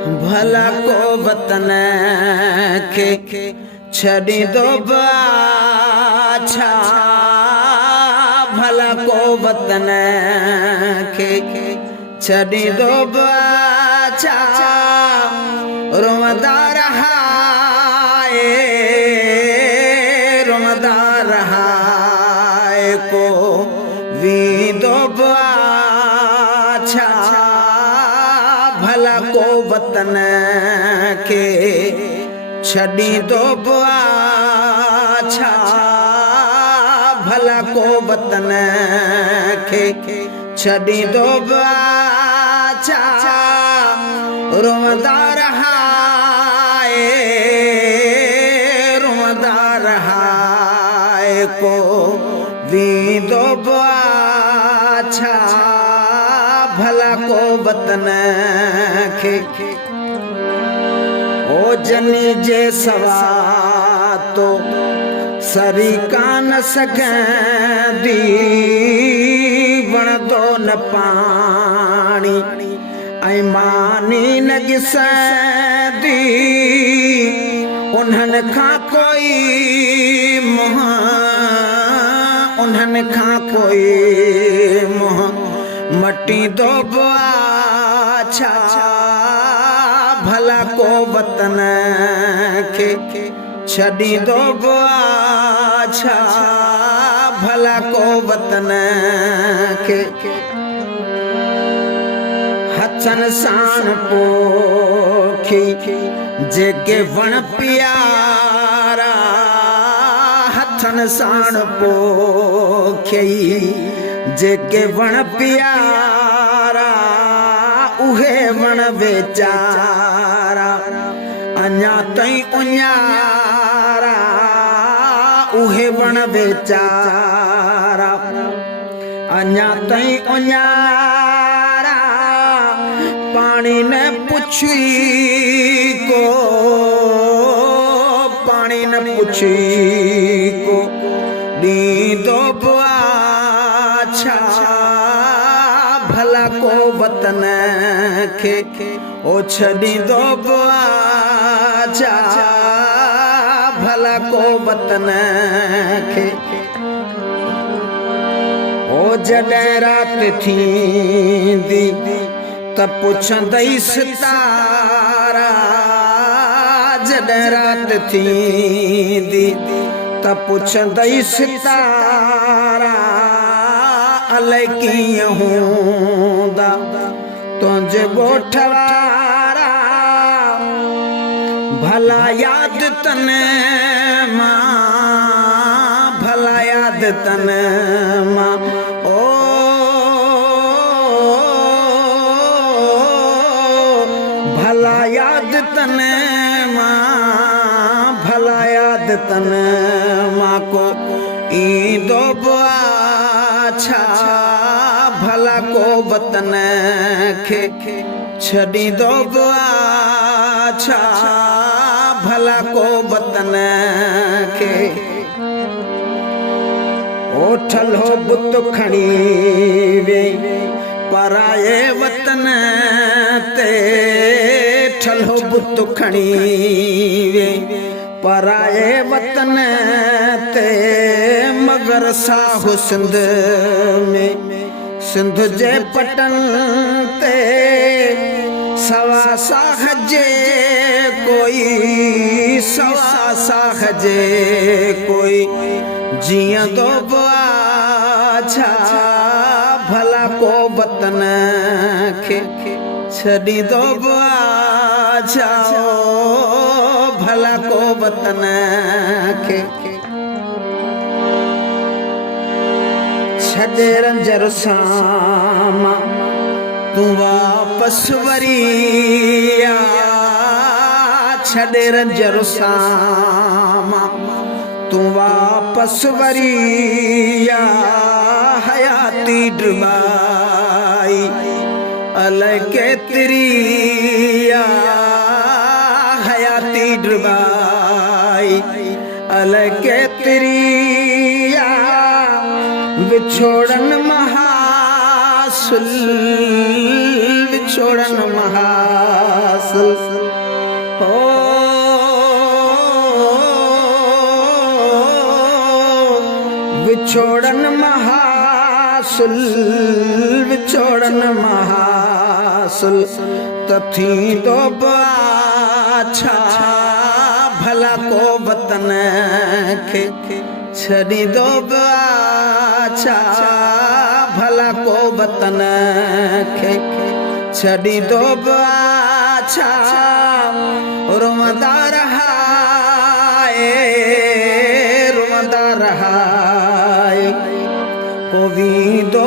भला को वतन के छड़ी दो बाछा, भला को वतन के छड़ी दो बाछा। रोमदा रहा को वी दो बाछा, भला को वतन के छड़ी दो बाछा, भला को वतन के छड़ी दो बाछा। रोमदा रहा को वी दो बाछा, भला को वतन के। ओ जनी जे सवा तो सरी कान सघंदी, वण दो न पानी ऐं मानी न ॾिसंदी। उन्हनि खां कोई मुंहुं, उन्हनि खां कोई मुंहुं मटी दो बाछा, भला को वतन के छड़ी दो बाछा, भला को वतन के। हथन साण पोखी जेके वण प्यारा, हथन साण पोखी जेके वण प्यारा, उहे वण वेचारा अञा ताईं उञारा। उहे वण वेचारा अञा ताईं उञारा। पानी न पुछी को, पानी न पुछी को दीदो बाछा, भला को वतन के ओ छड़ी दो बाछा, भला को वतन के। ओ जॾहिं रात थींदी त पुछंदई सितारा, जॾहिं रात थींदी त पुछंदई सितारा। अलाए कीअं हूंदा तुंहिंजे ॻोठ वारा, भला यादि तन मां, भला यादि तन मां। ओ भला यादि तन मां, भला यादि तन मां को ईंदो बाछा, भला को वतन के छड़ी दो बाछा, भला को वतन के। ओ ठलो बुत खणी वे पराए वतन ते, ठलो बुत खणी वे पराए वतन ते। मगर साहु सिंध में, सिंध जे पटन ते सवा साह जे कोई, सवा साह जे कोई जीअंदो बाछा, भला को वतन के छड़ी दो बाछा, भला को वतन के। छॾे रंजर सामा तूं वापस वरी आ, छॾे रंजर सामा तूं वापस वरी आ। हयाती ड्रबाई अलाए केतिरी आ, हयाती ड्रबाई अलाए केतिरी आ। विछोड़न महासुल, विछोड़न महासुल। हासिल हो विछोड़न महासुल विछोड़न महासुल तथी तो बाछा भला को वतन खे छड़ी दो बाछा भला को वतन खे छड़ी दो बाछा रुमदा रहा रुमदा रहा को भी दो